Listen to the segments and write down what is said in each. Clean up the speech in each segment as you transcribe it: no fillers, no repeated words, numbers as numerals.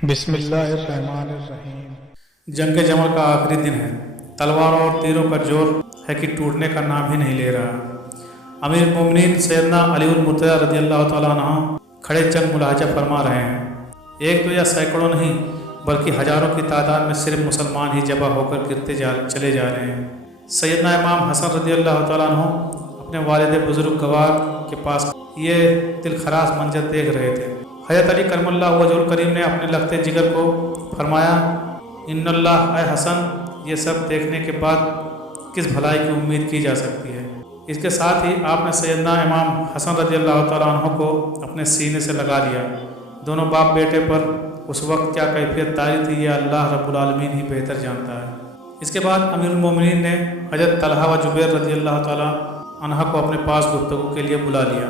بسم اللہ الرحمن الرحیم۔ جنگ جمل کا آخری دن ہے۔ تلواروں اور تیروں کا زور ہے کہ ٹوٹنے کا نام ہی نہیں لے رہا۔ امیر المومنین سیدنا علی المرتضیٰ رضی اللہ تعالیٰ عنہ کھڑے جنگ ملاحظہ فرما رہے ہیں۔ ایک تو یا سینکڑوں نہیں بلکہ ہزاروں کی تعداد میں صرف مسلمان ہی جمع ہو کر گرتے چلے جا رہے ہیں۔ سیدنا امام حسن رضی اللہ تعالیٰ عنہ اپنے والد بزرگ گوار کے پاس یہ دل خراش منظر دیکھ رہے تھے۔ حضرت علی کرم اللہ وجہ الکریم نے اپنے لخت جگر کو فرمایا، ان اللہ اے حسن، یہ سب دیکھنے کے بعد کس بھلائی کی امید کی جا سکتی ہے۔ اس کے ساتھ ہی آپ نے سیدنا امام حسن رضی اللہ تعالیٰ عنہ کو اپنے سینے سے لگا لیا۔ دونوں باپ بیٹے پر اس وقت کیا کیفیت طاری تھی، یہ اللہ رب العالمین ہی بہتر جانتا ہے۔ اس کے بعد امیر المومنین نے حضرت طلحہ و زبیر رضی اللہ تعالیٰ عنہ کو اپنے پاس گفتگو کے لیے بلا لیا۔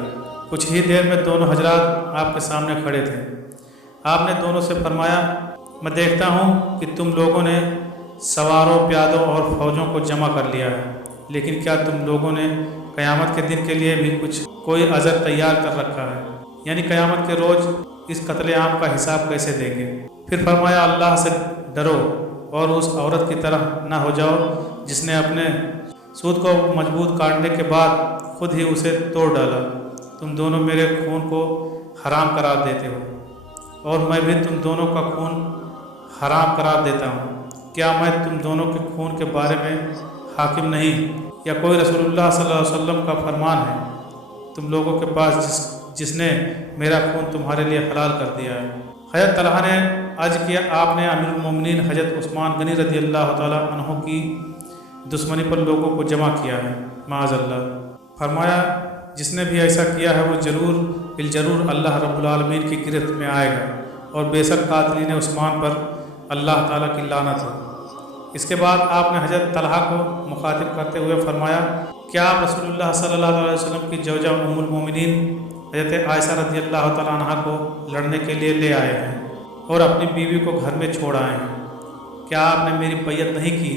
کچھ ہی دیر میں دونوں حضرات آپ کے سامنے کھڑے تھے۔ آپ نے دونوں سے فرمایا، میں دیکھتا ہوں کہ تم لوگوں نے سواروں، پیادوں اور فوجوں کو جمع کر لیا ہے، لیکن کیا تم لوگوں نے قیامت کے دن کے لیے بھی کوئی عذر تیار کر رکھا ہے؟ یعنی قیامت کے روز اس قتل عام کا حساب کیسے دیں گے؟ پھر فرمایا، اللہ سے ڈرو اور اس عورت کی طرح نہ ہو جاؤ جس نے اپنے سود کو مضبوط کاٹنے کے بعد خود ہی اسے توڑ ڈالا۔ تم دونوں میرے خون کو حرام قرار دیتے ہو اور میں بھی تم دونوں کا خون حرام قرار دیتا ہوں۔ کیا میں تم دونوں کے خون کے بارے میں حاکم نہیں، یا کوئی رسول اللہ صلی اللہ علیہ وسلم کا فرمان ہے تم لوگوں کے پاس جس نے میرا خون تمہارے لیے حلال کر دیا ہے؟ حضرت طلحہ نے عرض کیا، آپ نے امیر المومنین حضرت عثمان غنی رضی اللہ تعالیٰ عنہ کی دشمنی پر لوگوں کو جمع کیا ہے، معاذ اللہ۔ فرمایا، جس نے بھی ایسا کیا ہے وہ ضرور بالضرور اللہ رب العالمین کی گرفت میں آئے گا، اور بے شک قاتلین عثمان پر اللہ تعالیٰ کی لعنت ہے۔ اس کے بعد آپ نے حضرت طلحہ کو مخاطب کرتے ہوئے فرمایا، کیا آپ رسول اللہ صلی اللہ علیہ وسلم کی زوجہ ام المومنین حضرت عائشہ رضی اللہ تعالیٰ عنہ کو لڑنے کے لیے لے آئے ہیں اور اپنی بیوی کو گھر میں چھوڑ آئے ہیں؟ کیا آپ نے میری بیعت نہیں کی؟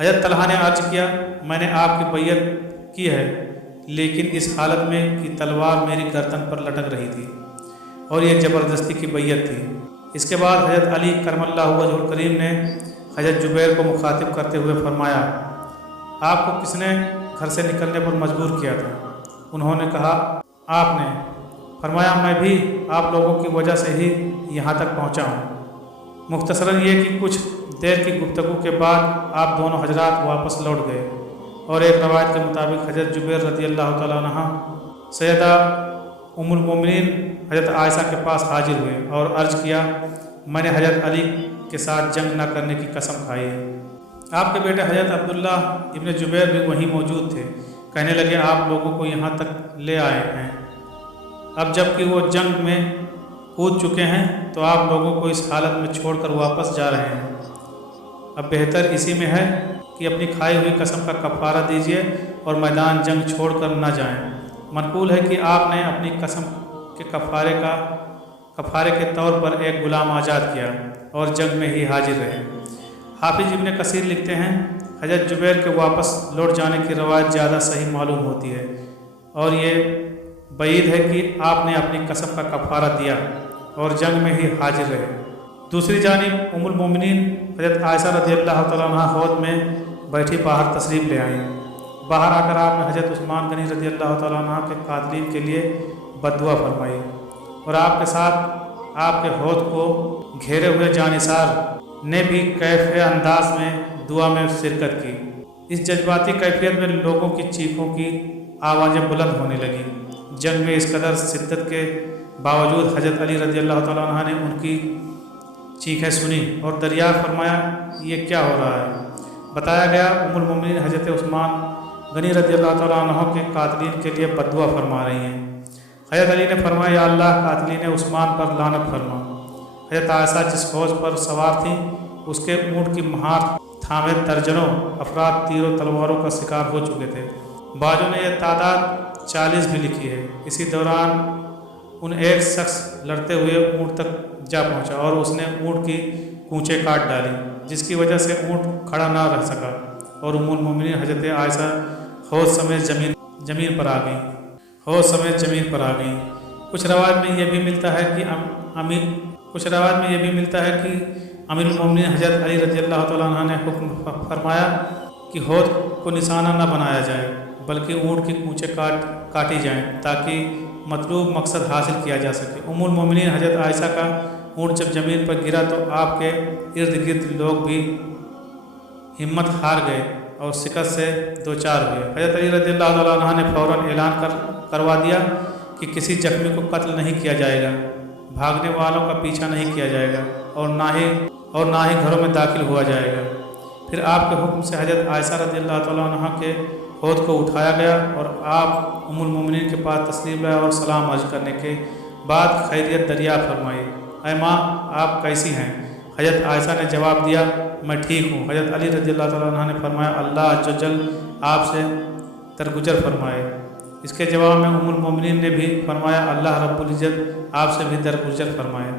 حضرت طلحہ نے عرض کیا، میں نے آپ کی بیعت کی ہے، لیکن اس حالت میں کہ تلوار میری گردن پر لٹک رہی تھی، اور یہ زبردستی کی بیعت تھی۔ اس کے بعد حضرت علی کرم اللہ وجہ الکریم نے حضرت زبیر کو مخاطب کرتے ہوئے فرمایا، آپ کو کس نے گھر سے نکلنے پر مجبور کیا تھا؟ انہوں نے کہا، آپ نے۔ فرمایا، میں بھی آپ لوگوں کی وجہ سے ہی یہاں تک پہنچا ہوں۔ مختصراً یہ کہ کچھ دیر کی گفتگو کے بعد آپ دونوں حضرات واپس لوٹ گئے، اور ایک روایت کے مطابق حضرت زبیر رضی اللہ تعالیٰ عنہ سیدہ ام المومنین حضرت عائشہ کے پاس حاضر ہوئے اور عرض کیا، میں نے حضرت علی کے ساتھ جنگ نہ کرنے کی قسم کھائی ہے۔ آپ کے بیٹے حضرت عبداللہ ابن زبیر بھی وہیں موجود تھے۔ کہنے لگے، آپ لوگوں کو یہاں تک لے آئے ہیں، اب جب کہ وہ جنگ میں کود چکے ہیں تو آپ لوگوں کو اس حالت میں چھوڑ کر واپس جا رہے ہیں۔ اب بہتر اسی میں ہے کہ اپنی کھائی ہوئی قسم کا کفارہ دیجیے اور میدان جنگ چھوڑ کر نہ جائیں۔ منقول ہے کہ آپ نے اپنی قسم کے کفارے کے طور پر ایک غلام آزاد کیا اور جنگ میں ہی حاضر رہے۔ حافظ ابن کثیر لکھتے ہیں، حضرت زبیر کے واپس لوٹ جانے کی روایت زیادہ صحیح معلوم ہوتی ہے، اور یہ بعید ہے کہ آپ نے اپنی قسم کا کفارہ دیا اور جنگ میں ہی حاضر رہے۔ دوسری جانب ام المومنین حضرت عائشہ رضی اللہ تعالیٰ عنہ حوض میں بیٹھی باہر تشریف لے آئیں۔ باہر آ کر آپ نے حضرت عثمان غنی رضی اللہ تعالیٰ عنہ کے قاتلین کے لیے بددعا فرمائی، اور آپ کے ساتھ آپ کے حوض کو گھیرے ہوئے جانثار نے بھی کیف انداز میں دعا میں شرکت کی۔ اس جذباتی کیفیت میں لوگوں کی چیخوں کی آوازیں بلند ہونے لگیں۔ جنگ میں اس قدر شدت کے باوجود حضرت علی رضی اللہ تعالیٰ عنہ نے ان کی چیخیں سنی اور دریافت فرمایا، یہ کیا ہو رہا ہے؟ بتایا گیا، ام المومنین حضرت عثمان غنی رضی اللہ تعالیٰ عنہ کے قاتلین کے لیے بددعا فرما رہی ہیں۔ حضرت علی نے فرمایا، یا اللہ، قاتلین عثمان پر لعنت فرما۔ حضرت عائشہ جس فوج پر سوار تھیں اس کے اونٹ کی مہار تھامے درجنوں افراد تیر و تلواروں کا شکار ہو چکے تھے۔ بعضوں نے یہ تعداد 40 بھی لکھی ہے۔ اسی دوران ان ایک شخص لڑتے ہوئے اونٹ تک جا پہنچا اور اس نے اونٹ کی کونچیں کاٹ ڈالی، جس کی وجہ سے اونٹ کھڑا نہ رہ سکا، اور ام المومنین حضرت عائشہ حوض سمیت زمین پر آ گئیں۔ کچھ روایت میں یہ بھی ملتا ہے کہ کچھ روایت میں یہ بھی ملتا ہے کہ امیر المومنین حضرت علی رضی اللہ تعالیٰ عنہ نے حکم فرمایا کہ حوض کو نشانہ نہ بنایا جائے بلکہ اونٹ کی کونچیں کاٹی جائیں تاکہ مطلوب مقصد حاصل کیا جا سکے۔ ام المومنین حضرت عائشہ کا اونٹ جب زمین پر گرا تو آپ کے ارد گرد لوگ بھی ہمت ہار گئے اور شکست سے دوچار ہوئے۔ حضرت علی رضی اللہ تعالیٰ عنہ نے فوراً اعلان کروا دیا کہ کسی زخمی کو قتل نہیں کیا جائے گا، بھاگنے والوں کا پیچھا نہیں کیا جائے گا اور نہ ہی گھروں میں داخل ہوا جائے گا۔ پھر آپ کے حکم سے حضرت عائشہ رضی اللہ تعالیٰ عنہ کے حوض کو اٹھایا گیا اور آپ ام المومنین کے پاس تشریف لائے اور سلام عرض کرنے کے بعد خیریت دریافت فرمائی۔ اے ماں، آپ کیسی ہیں؟ حضرت عائشہ نے جواب دیا، میں ٹھیک ہوں۔ حضرت علی رضی اللہ تعالیٰ عنہ نے فرمایا، اللہ عز و جل آپ سے درگزر فرمائے۔ اس کے جواب میں ام المومنین نے بھی فرمایا، اللہ رب العزت آپ سے بھی درگزر فرمائے۔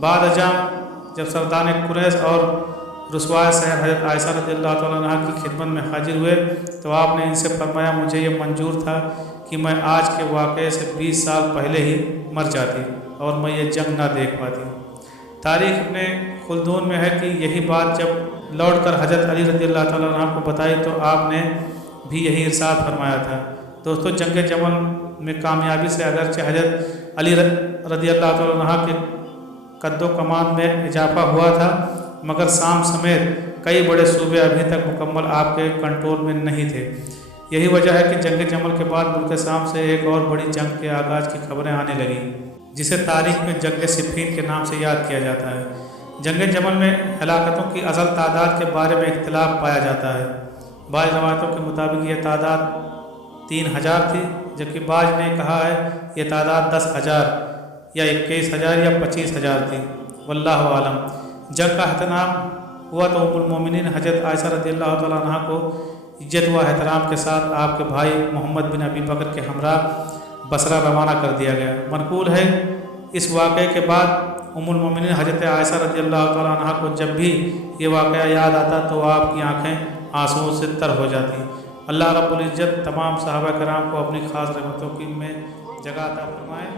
بعد ازاں جب سردار قریش اور رسوائے شہر حضرت عائشہ رضی اللہ تعالیٰ عنہ کی خدمت میں حاضر ہوئے تو آپ نے ان سے فرمایا، مجھے یہ منظور تھا کہ میں آج کے واقعے سے 20 سال پہلے ہی مر جاتی اور میں یہ جنگ نہ دیکھ پاتی۔ تاریخ ابن خلدون میں ہے کہ یہی بات جب لوٹ کر حضرت علی رضی اللہ تعالیٰ عنہ کو بتائی تو آپ نے بھی یہی ارشاد فرمایا تھا۔ دوستو، جنگ جمل میں کامیابی سے اگرچہ حضرت علی رضی اللہ تعالیٰ عنہ کے قد و کمان میں اضافہ ہوا تھا، مگر شام سمیت کئی بڑے صوبے ابھی تک مکمل آپ کے کنٹرول میں نہیں تھے۔ یہی وجہ ہے کہ جنگ جمل کے بعد ملک شام سے ایک اور بڑی جنگ کے آغاز کی خبریں آنے لگیں، جسے تاریخ میں جنگ صفین کے نام سے یاد کیا جاتا ہے۔ جنگ جمل میں ہلاکتوں کی اصل تعداد کے بارے میں اختلاف پایا جاتا ہے۔ بعض روایتوں کے مطابق یہ تعداد 3000 تھی، جبکہ بعض نے کہا ہے یہ تعداد 10,000 یا 21,000 یا 25,000 تھی، واللہ عالم۔ جنگ کا اہتمام ہوا تو ام المومنین حضرت عائشہ رضی اللہ تعالیٰ عنہ کو عزت و احترام کے ساتھ آپ کے بھائی محمد بن ابی بکر کے ہمراہ بصرہ روانہ کر دیا گیا۔ منقول ہے اس واقعے کے بعد ام المومنین حضرت عائشہ رضی اللہ تعالیٰ عنہ کو جب بھی یہ واقعہ یاد آتا تو آپ کی آنکھیں آنسوؤں سے تر ہو جاتی۔ اللہ رب العزت تمام صحابہ کرام کو اپنی خاص رحمتوں کی میں جگہ عطا فرمائے۔